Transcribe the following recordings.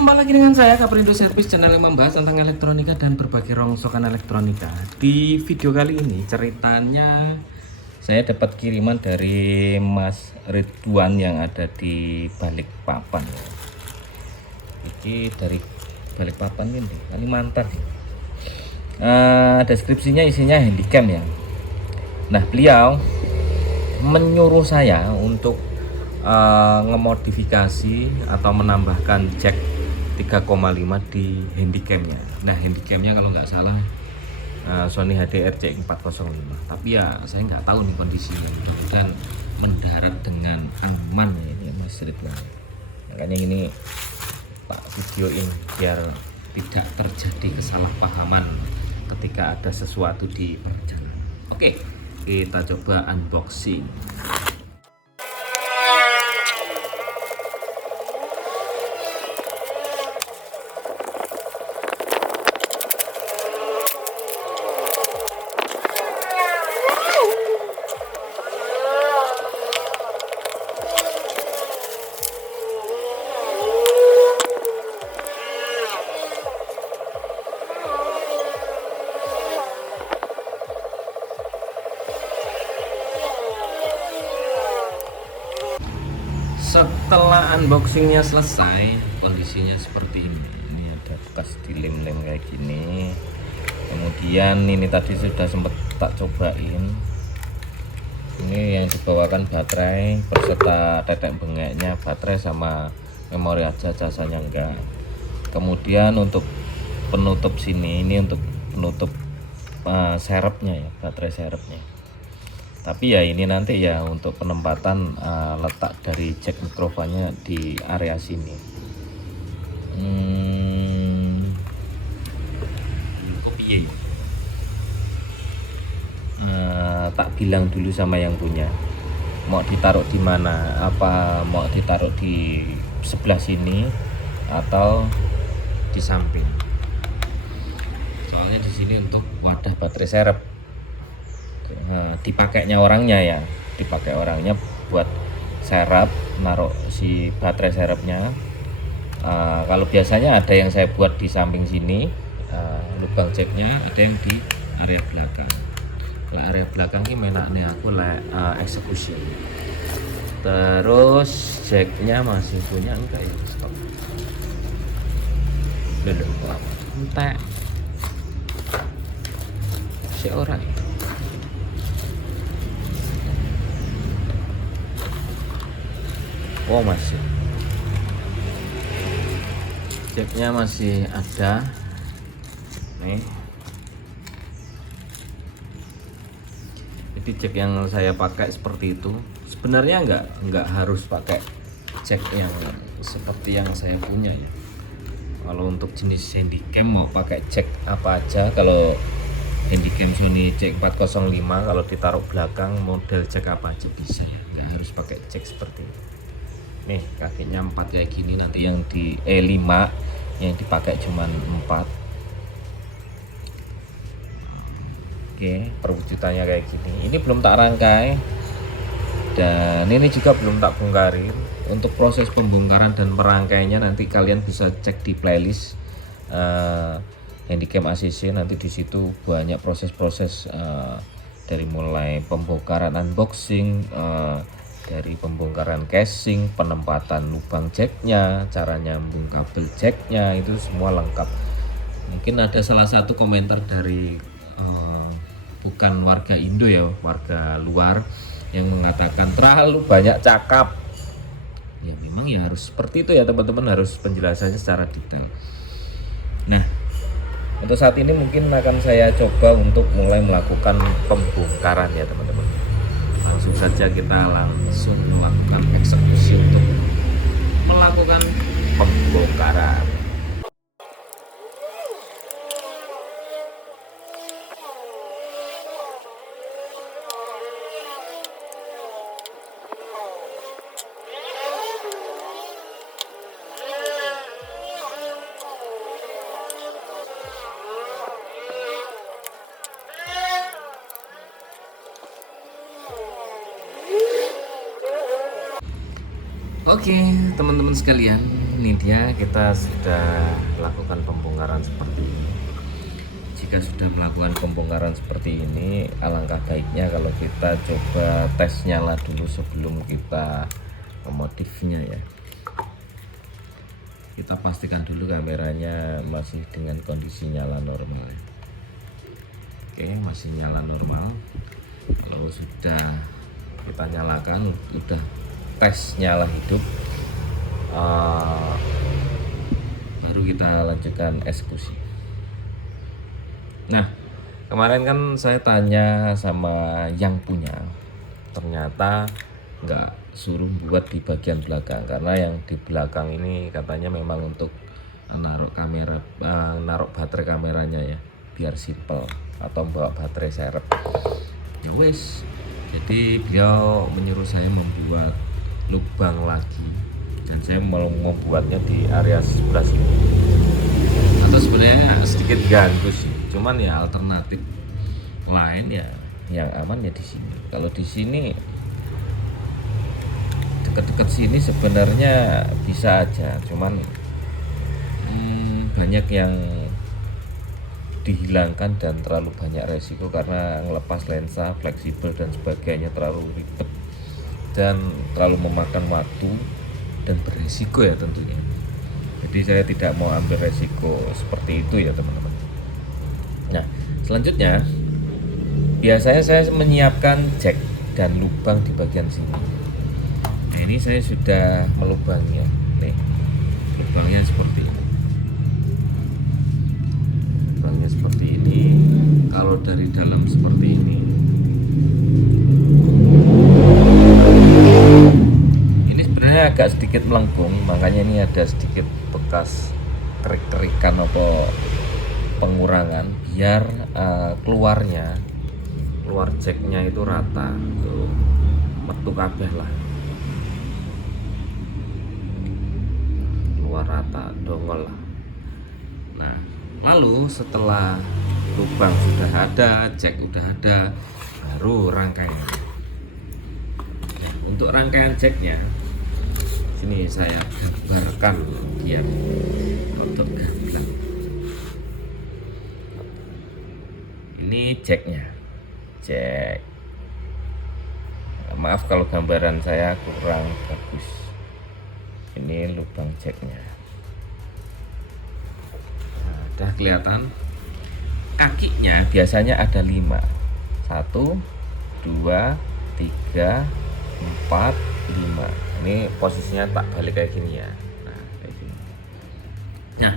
Jumpa lagi dengan saya Kaprindo Service, channel yang membahas tentang elektronika dan berbagai rongsokan elektronika. Di video kali ini ceritanya saya dapat kiriman dari Mas Ridwan yang ada di Balikpapan. Ini dari Balikpapan ini, Kalimantan. Deskripsinya isinya handycam ya. Nah, beliau menyuruh saya untuk ngemodifikasi atau menambahkan jack 3,5 di handycamnya. Nah, handycamnya kalau nggak salah Sony HDR CX405, tapi ya saya nggak tahu nih kondisinya. Mudah-mudahan mendarat dengan aman ya, ini Mas Ridwan. Makanya ini tak videoin biar tidak terjadi kesalahpahaman ketika ada sesuatu di perjalanan. Oke, kita coba unboxing. Setelah unboxingnya selesai, kondisinya seperti ini. Ini ada bekas dilem-lem kayak gini. Kemudian ini tadi sudah sempat tak cobain. Ini yang dibawakan baterai berserta tetek bengeknya, baterai sama memori aja, jasanya enggak. Kemudian untuk penutup sini, ini untuk penutup serepnya ya, baterai serepnya. Tapi ya ini nanti ya untuk penempatan letak dari jack mikrofonnya di area sini. Tak bilang dulu sama yang punya mau ditaruh di mana, apa mau ditaruh di sebelah sini atau di samping. Soalnya di sini untuk wadah baterai serep. Dipakainya orangnya ya, dipakai orangnya buat serep, naruh si baterai serepnya. Kalau biasanya ada yang saya buat di samping sini, lubang jacknya ada yang di area belakang. Kalau area belakang ini menaknya aku execution. Terus jacknya masih punya enggak ya, stop dulu entek si orang. Oh, masih jacknya masih ada nih. Jadi jack yang saya pakai seperti itu. Sebenarnya nggak harus pakai jack yang seperti yang saya punya ya. Kalau untuk jenis handycam mau pakai jack apa aja. Kalau handycam Sony CX405 kalau ditaruh belakang model jack apa aja bisa ya. Nggak harus pakai jack seperti ini. Nih kakinya 4 kayak gini, nanti yang di E5 yang dipakai cuman 4. Oke, perwujudannya kayak gini. Ini belum tak rangkai dan ini juga belum tak bongkarin. Untuk proses pembongkaran dan perangkaiannya nanti kalian bisa cek di playlist handycam ACC. Nanti di situ banyak proses-proses dari mulai pembongkaran unboxing, dari pembongkaran casing, penempatan lubang jacknya, cara nyambung kabel jacknya, itu semua lengkap. Mungkin ada salah satu komentar dari bukan warga Indo ya, warga luar yang mengatakan terlalu banyak cakap. Ya memang ya harus seperti itu ya teman-teman, harus penjelasannya secara detail. Nah, untuk saat ini mungkin akan saya coba untuk mulai melakukan pembongkaran ya teman-teman. Langsung saja kita langsung melakukan eksekusi untuk melakukan pembongkaran. Oke, teman-teman sekalian, ini dia kita sudah lakukan pembongkaran seperti ini. Jika sudah melakukan pembongkaran seperti ini, alangkah baiknya kalau kita coba tes nyala dulu sebelum kita memodifnya ya. Kita pastikan dulu kameranya masih dengan kondisi nyala normal. Oke, masih nyala normal. Kalau sudah kita nyalakan, udah tes nyala hidup, baru kita lanjutkan eksekusi. Nah, kemarin kan saya tanya sama yang punya, ternyata nggak suruh buat di bagian belakang, karena yang di belakang ini katanya memang untuk naruh kamera, naruh baterai kameranya ya, biar simple, atau bawa baterai serep. Ya wes, jadi beliau menyuruh saya membuat lubang lagi, dan saya mau membuatnya di area sebelah sini. Atau sebenarnya sedikit ganggu sih, cuman ya alternatif lain ya yang aman ya di sini. Kalau di sini dekat-dekat sini sebenarnya bisa aja, cuman banyak yang dihilangkan dan terlalu banyak resiko karena ngelepas lensa, fleksibel dan sebagainya terlalu ribet dan terlalu memakan waktu dan beresiko ya tentunya. Jadi saya tidak mau ambil resiko seperti itu ya teman-teman. Nah, selanjutnya biasanya saya menyiapkan jack dan lubang di bagian sini. Nah, ini saya sudah melubangnya. Nih, lubangnya seperti ini. Lubangnya seperti ini. Kalau dari dalam seperti ini. Ini sebenarnya agak sedikit melengkung, makanya ini ada sedikit bekas kerik-kerikan atau pengurangan biar keluar jacknya itu rata, tuh metu kabeh lah, keluar rata, dongol lah. Nah, lalu setelah lubang sudah ada, jack udah ada, baru rangkaian. Nah, untuk rangkaian jacknya sini saya gambarkan biar untuk gamblang. Ini jacknya, jack. Maaf kalau gambaran saya kurang bagus. Ini lubang jacknya. Nah, udah kelihatan. Kakinya biasanya ada 5. 1, 2, 3, 4, 5. Ini posisinya tak balik kayak gini ya. Nah, kayak gini. Nah,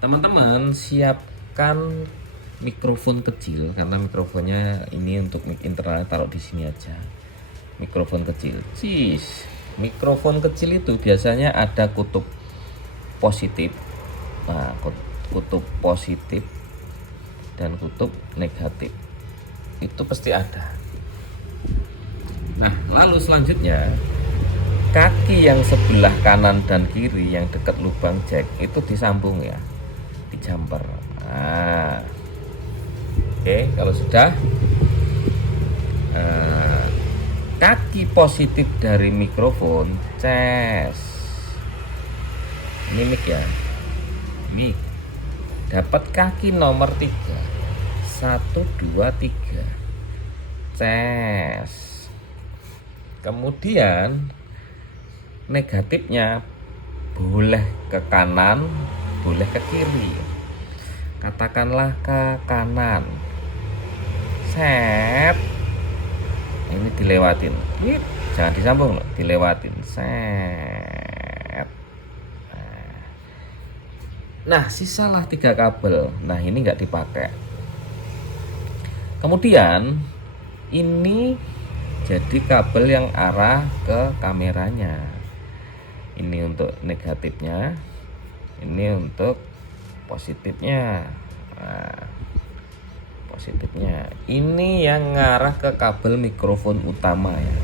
teman-teman siapkan mikrofon kecil, karena mikrofonnya ini untuk mic internal, taruh di sini aja. Mikrofon kecil. Mikrofon kecil itu biasanya ada kutub positif. Nah, kutub positif dan kutub negatif. Itu pasti ada. Nah, lalu selanjutnya kaki yang sebelah kanan dan kiri yang dekat lubang jack itu disambung ya, dijamper. Nah, oke, kalau sudah kaki positif dari mikrofon ces, ini mic ya, mic dapat kaki nomor 3, 1, 2, 3 ces. Kemudian negatifnya boleh ke kanan, boleh ke kiri. Katakanlah ke kanan. Set. Ini dilewatin. Jangan disambung loh, dilewatin. Set. Nah, sisalah 3 kabel. Nah, ini nggak dipakai. Kemudian ini jadi kabel yang arah ke kameranya. Ini untuk negatifnya, ini untuk positifnya. Nah, positifnya ini yang ngarah ke kabel mikrofon utama ya.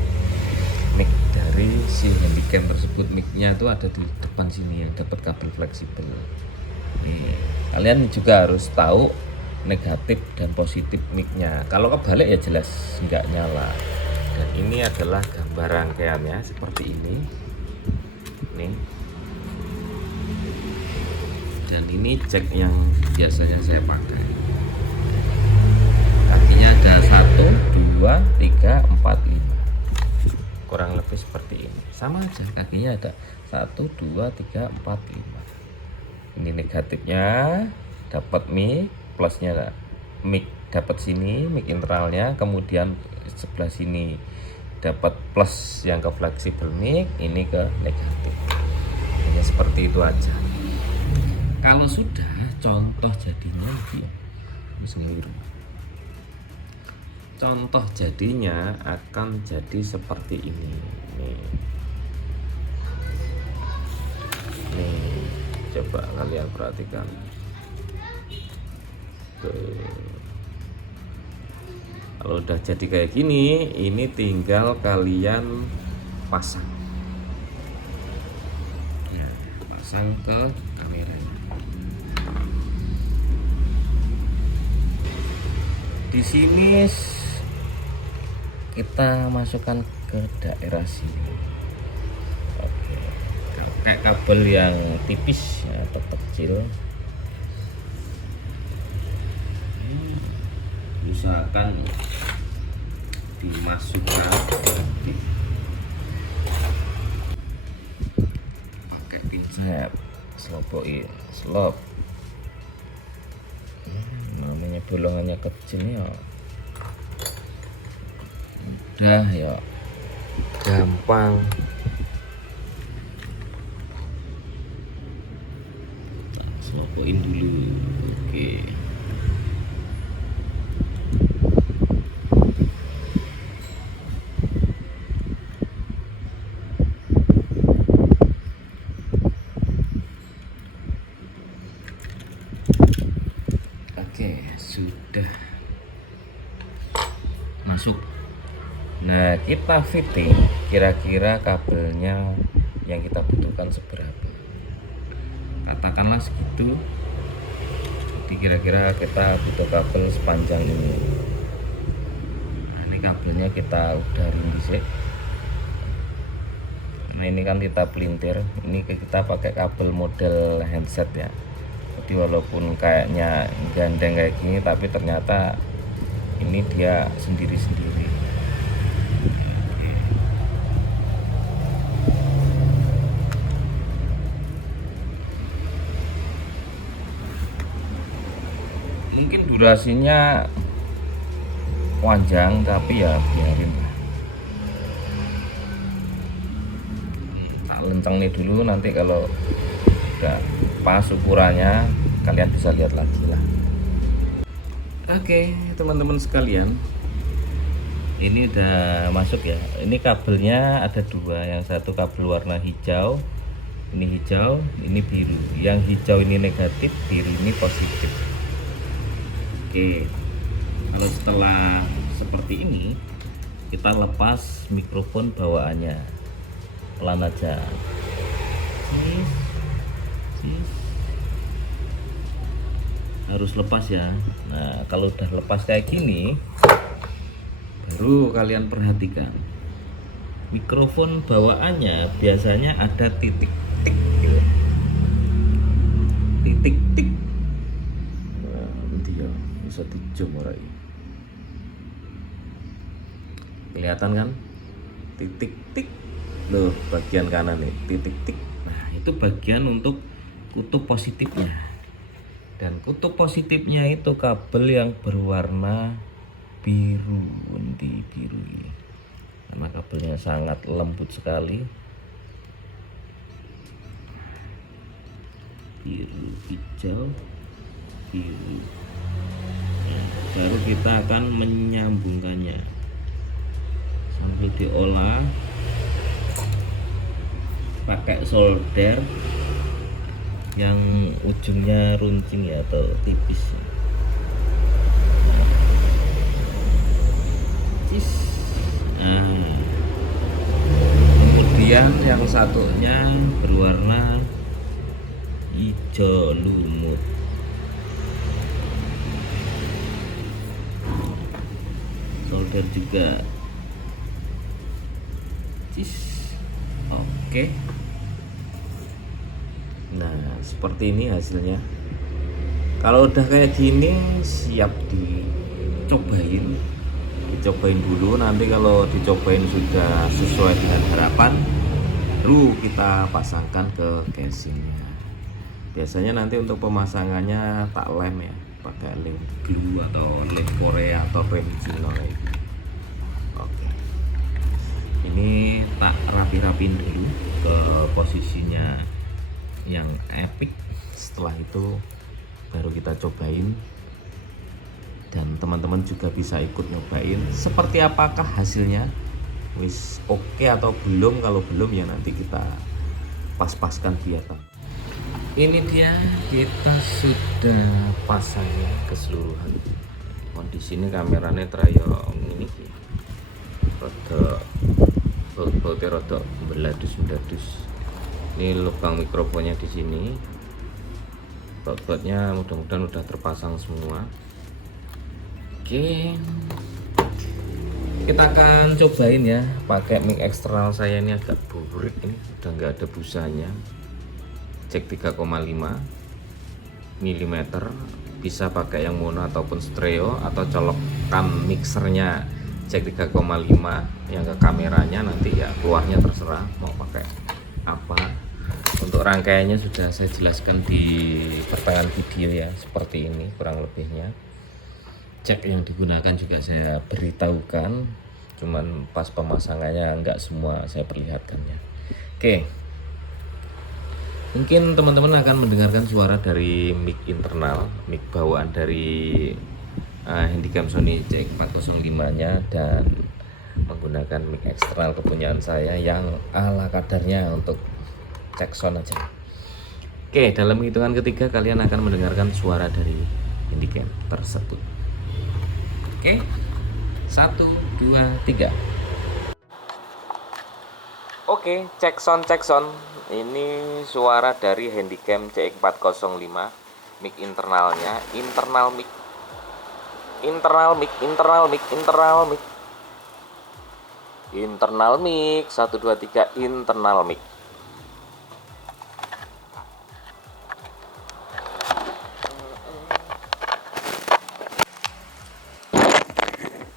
Mic dari si handycam tersebut, micnya itu ada di depan sini yang dapat kabel fleksibel. Nih, kalian juga harus tahu negatif dan positif micnya. Kalau kebalik ya jelas nggak nyala. Dan ini adalah gambar rangkaiannya seperti ini. nih. Dan ini jack yang biasanya saya pakai. Kakinya ada 1, 2, 3, 4, 5. Kurang lebih seperti ini. Sama aja, kakinya ada 1, 2, 3, 4, 5. Ini negatifnya dapat mic, plusnya mic dapat sini, mic internalnya, kemudian sebelah sini dapat plus yang ke fleksibel mic, ini ke negatif. Hanya seperti itu aja. Kalau sudah contoh jadinya ini sendiri. Contoh jadinya akan jadi seperti ini. Nih, coba kalian perhatikan. Kalau udah jadi kayak gini, ini tinggal kalian pasang. Ya, pasang ke kameranya. Di sini kita masukkan ke daerah sini. Oke, kayak kabel yang tipis atau kecil, usahakan dimasukkan pakai pincet, selopokin, selop. Namanya bolongannya kecil ya. Udah ya, gampang. Selopokin dulu. Oke. Oke, sudah masuk. Nah, kita fitting kira-kira kabelnya yang kita butuhkan seberapa. Katakanlah segitu. Jadi kira-kira kita butuh kabel sepanjang ini. Nah, ini kabelnya kita udah rintis. Nah, ini kan kita pelintir. Ini kita pakai kabel model handset ya. Jadi walaupun kayaknya gandeng kayak gini, tapi ternyata ini dia sendiri-sendiri. Mungkin durasinya panjang, tapi ya biarin lah. Tak lenceng nih dulu, nanti kalau udah pas ukurannya kalian bisa lihat lagi lah. Oke, teman-teman sekalian, ini udah masuk ya. Ini kabelnya ada dua, yang satu kabel warna hijau, ini hijau, ini biru. Yang hijau ini negatif, biru ini positif. Oke, kalau setelah seperti ini, kita lepas mikrofon bawaannya, pelan aja. Harus lepas ya. Nah, kalau udah lepas kayak gini, baru kalian perhatikan mikrofon bawaannya biasanya ada titik-tik gitu. Titik-tik. Nah, dia bisa dijemur. Kelihatan kan? Titik-tik. Loh, bagian kanan nih, titik-tik. Nah, itu bagian untuk kutub positifnya. Dan kutub positifnya itu kabel yang berwarna biru, di biru ini. Karena kabelnya sangat lembut sekali. Biru, hijau, biru. Nah, baru kita akan menyambungkannya sambil diolah pakai solder yang ujungnya runcing ya, atau tipis. Nah, kemudian yang satunya berwarna hijau lumut. Solder juga. Oke. Nah, seperti ini hasilnya. Kalau udah kayak gini siap dicobain dulu. Nanti kalau dicobain sudah sesuai dengan harapan, baru kita pasangkan ke casingnya. Biasanya nanti untuk pemasangannya tak lem ya, pakai lem glue atau lem Korea atau lem Cina itu. Oke, ini tak rapi-rapin dulu ke posisinya yang epic. Setelah itu baru kita cobain, dan teman-teman juga bisa ikut nyobain seperti apakah hasilnya, wis oke atau belum. Kalau belum ya nanti kita pas-paskan biar tahu. Ini dia, kita sudah pasang keseluruhan. Kondisi ini kameranya terayong ini rada baut-bautnya rada beladus. Ini lubang mikrofonnya di sini, baut-bautnya mudah-mudahan udah terpasang semua. Oke, kita akan cobain ya pakai mic eksternal saya. Ini agak burik, ini udah nggak ada busanya. Cek 3,5 mm, bisa pakai yang mono ataupun stereo, atau colokan mixernya cek 3,5 yang ke kameranya. Nanti ya keluarnya terserah mau pakai apa. Untuk rangkaiannya sudah saya jelaskan di pertengahan video ya, seperti ini kurang lebihnya. Cek yang digunakan juga saya beritahukan, cuman pas pemasangannya nggak semua saya perlihatkannya. Oke, mungkin teman-teman akan mendengarkan suara dari mic internal, mic bawaan dari Handycam Sony CX405 nya, dan menggunakan mic eksternal kepunyaan saya yang ala kadarnya untuk cek sound aja. Oke, dalam hitungan ketiga kalian akan mendengarkan suara dari Handycam tersebut. Oke, 1, 2, 3. Oke, cek sound. Ini suara dari Handycam CX405, mic internalnya, internal mic 1, 2, 3, internal mic.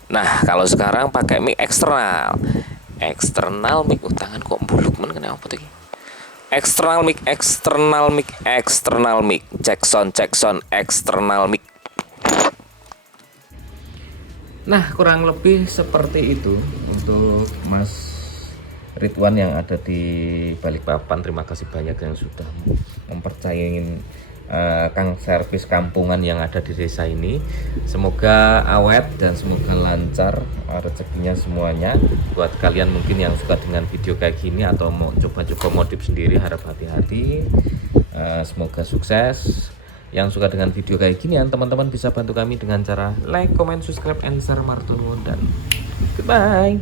Nah, kalau sekarang pakai mic eksternal mic, tangan kok buluk men, kenapa tuh? Eksternal mic, cek sound eksternal mic. Nah, kurang lebih seperti itu untuk Mas Ridwan yang ada di Balikpapan. Terima kasih banyak yang sudah mempercayain Kang servis kampungan yang ada di desa ini. Semoga awet dan semoga lancar rezekinya semuanya. Buat kalian mungkin yang suka dengan video kayak gini atau mau coba-coba modif sendiri, harap hati-hati. Semoga sukses. Yang suka dengan video kayak gini, teman-teman bisa bantu kami dengan cara like, comment, subscribe, and share. Dan goodbye.